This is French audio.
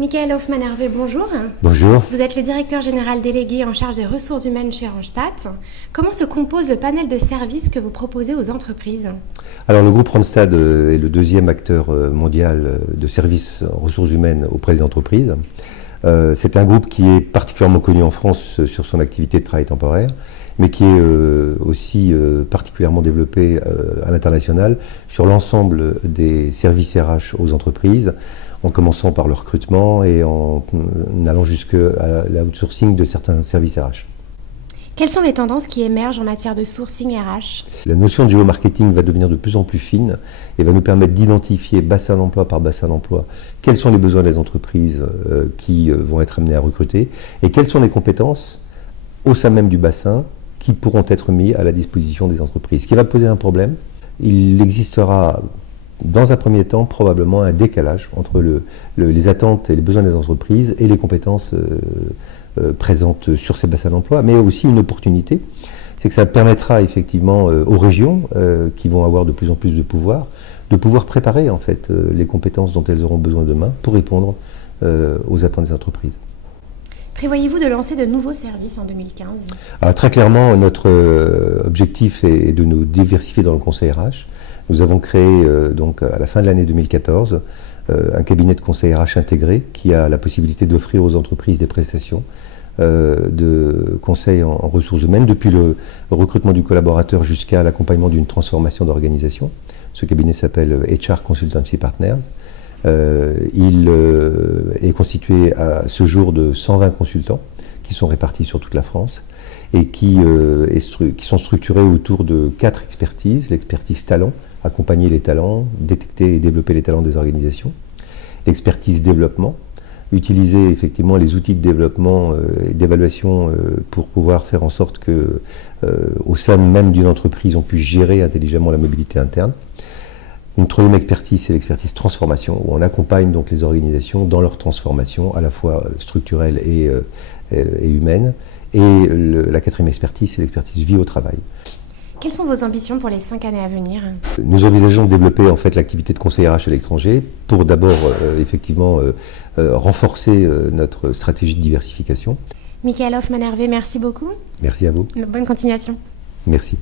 Michael Hoffmann-Hervé, bonjour. Bonjour. Vous êtes le directeur général délégué en charge des ressources humaines chez Randstad. Comment se compose le panel de services que vous proposez aux entreprises? Alors le groupe Randstad est le deuxième acteur mondial de services en ressources humaines auprès des entreprises. C'est un groupe qui est particulièrement connu en France sur son activité de travail temporaire, mais qui est aussi particulièrement développé à l'international sur l'ensemble des services RH aux entreprises, en commençant par le recrutement et en allant jusqu'à l'outsourcing de certains services RH. Quelles sont les tendances qui émergent en matière de sourcing RH? La notion de géomarketing va devenir de plus en plus fine et va nous permettre d'identifier bassin d'emploi par bassin d'emploi quels sont les besoins des entreprises qui vont être amenées à recruter et quelles sont les compétences au sein même du bassin qui pourront être mis à la disposition des entreprises. Ce qui va poser un problème, il existera dans un premier temps probablement un décalage entre les attentes et les besoins des entreprises et les compétences présentes sur ces bassins d'emploi, mais aussi une opportunité, c'est que ça permettra effectivement aux régions qui vont avoir de plus en plus de pouvoir préparer en fait les compétences dont elles auront besoin demain pour répondre aux attentes des entreprises. Prévoyez-vous de lancer de nouveaux services en 2015? Alors, très clairement, notre objectif est de nous diversifier dans le conseil RH. Nous avons créé donc à la fin de l'année 2014 un cabinet de conseil RH intégré qui a la possibilité d'offrir aux entreprises des prestations de conseil en ressources humaines, depuis le recrutement du collaborateur jusqu'à l'accompagnement d'une transformation d'organisation. Ce cabinet s'appelle HR Consultancy Partners. Il est constitué à ce jour de 120 consultants qui sont répartis sur toute la France et qui sont structurés autour de 4 expertises. L'expertise talent, accompagner les talents, détecter et développer les talents des organisations. L'expertise développement, utiliser effectivement les outils de développement et d'évaluation pour pouvoir faire en sorte que au sein même d'une entreprise on puisse gérer intelligemment la mobilité interne. Une troisième expertise, c'est l'expertise transformation, où on accompagne donc les organisations dans leur transformation, à la fois structurelle et humaine. Et la quatrième expertise, c'est l'expertise vie au travail. Quelles sont vos ambitions pour les 5 années à venir? Nous envisageons de développer en fait l'activité de conseil RH à l'étranger pour d'abord effectivement renforcer notre stratégie de diversification. Michael Hoffmann-Hervé, merci beaucoup. Merci à vous. Bonne continuation. Merci.